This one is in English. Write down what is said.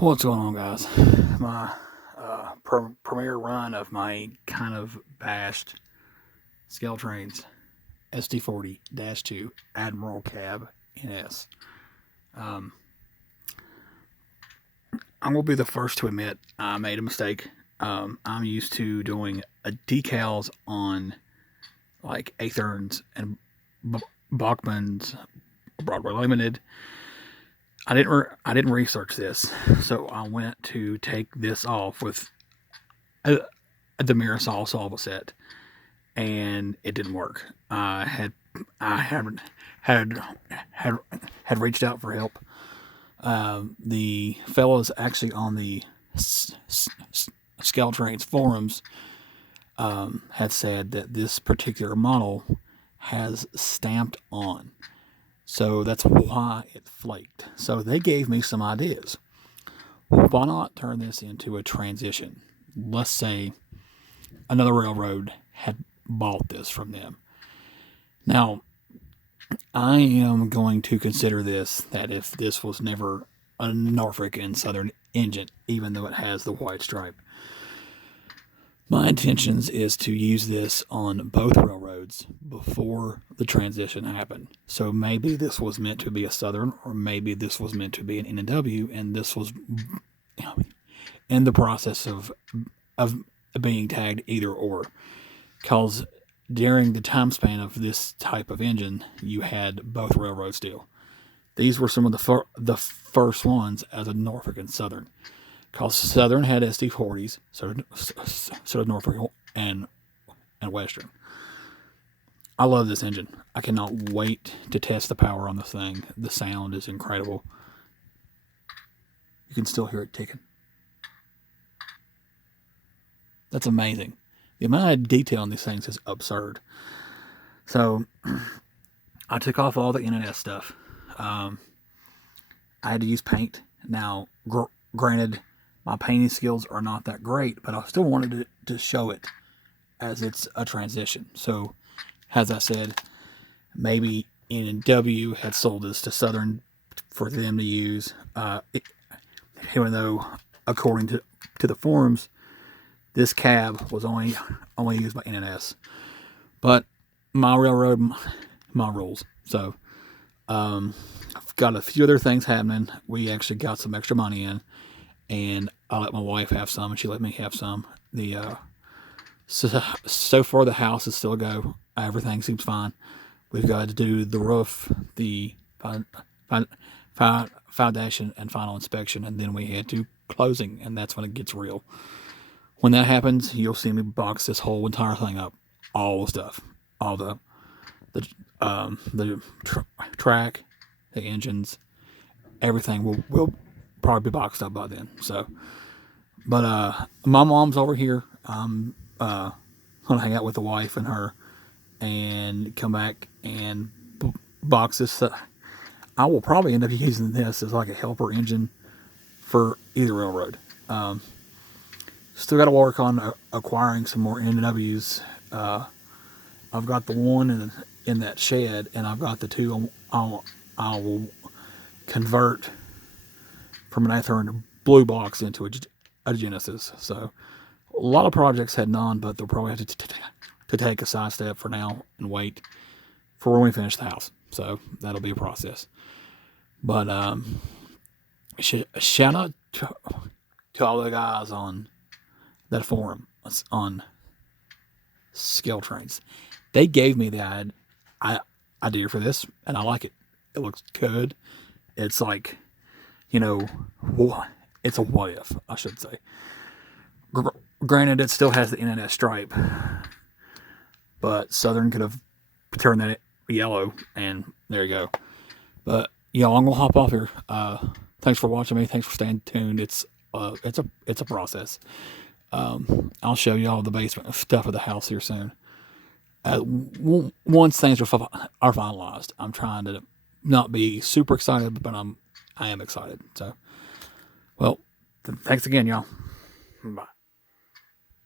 What's going on, guys? My premiere run of my kind of bashed ScaleTrains SD40-2 Admiral Cab NS. Um, I'm going to be the first to admit I made a mistake. I'm used to doing decals on like Aetherns and Bachman's Broadway Limited. I didn't research this, so I went to take this off with the Mirasol Solva set, and it didn't work. I had reached out for help. The fellows actually on the ScaleTrains forums had said that this particular model has stamped on. So that's why it flaked. So they gave me some ideas. Why not turn this into a transition? Let's say another railroad had bought this from them. Now, I am going to consider this that if this was never a Norfolk and Southern engine, even though it has the white stripe, my intentions is to use this on both railroads before the transition happened. So maybe this was meant to be a Southern, or maybe this was meant to be an N&W, and this was in the process of being tagged either or. Because during the time span of this type of engine, you had both railroads deal. These were some of the first ones as a Norfolk and Southern. Because Southern had SD40s, so did Norfolk and Western. I love this engine. I cannot wait to test the power on this thing. The sound is incredible. You can still hear it ticking. That's amazing. The amount of detail in these things is absurd. So, I took off all the NNS stuff. I had to use paint. Now, granted, my painting skills are not that great, but I still wanted to show it as it's a transition. So, as I said, maybe N&W had sold this to Southern for them to use, even though, according to the forums, this cab was only used by NNS. But my railroad, my rules. So, I've got a few other things happening. We actually got some extra money in, and I let my wife have some, and she let me have some. So far the house is still a go. Everything seems fine. We've got to do the roof, the foundation, and final inspection, and then we head to closing, and that's when it gets real. When that happens, you'll see me box this whole entire thing up, all the stuff, all the track, the engines, everything will probably be boxed up by then. So, but my mom's over here. I'm gonna hang out with the wife and her, and come back and box this. I will probably end up using this as like a helper engine for either railroad. Still got to work on acquiring some more NWs. I've got the one in that shed, and I've got the two I will convert from an Athearn blue box into a Genesis. So a lot of projects heading on, but they'll probably have to take a side step for now and wait for when we finish the house. So that'll be a process. But shout out to all the guys on that forum on ScaleTrains. They gave me the idea for this, and I like it. It looks good. It's like, it's a what if, I should say. Granted, it still has the internet stripe, but Southern could have turned that yellow, and there you go. But I'm gonna hop off here. Thanks for watching me. Thanks for staying tuned. It's a process. I'll show you all the basement stuff of the house here soon. Once things are finalized, I'm trying to not be super excited, but I am excited. So, well, thanks again, y'all. Bye.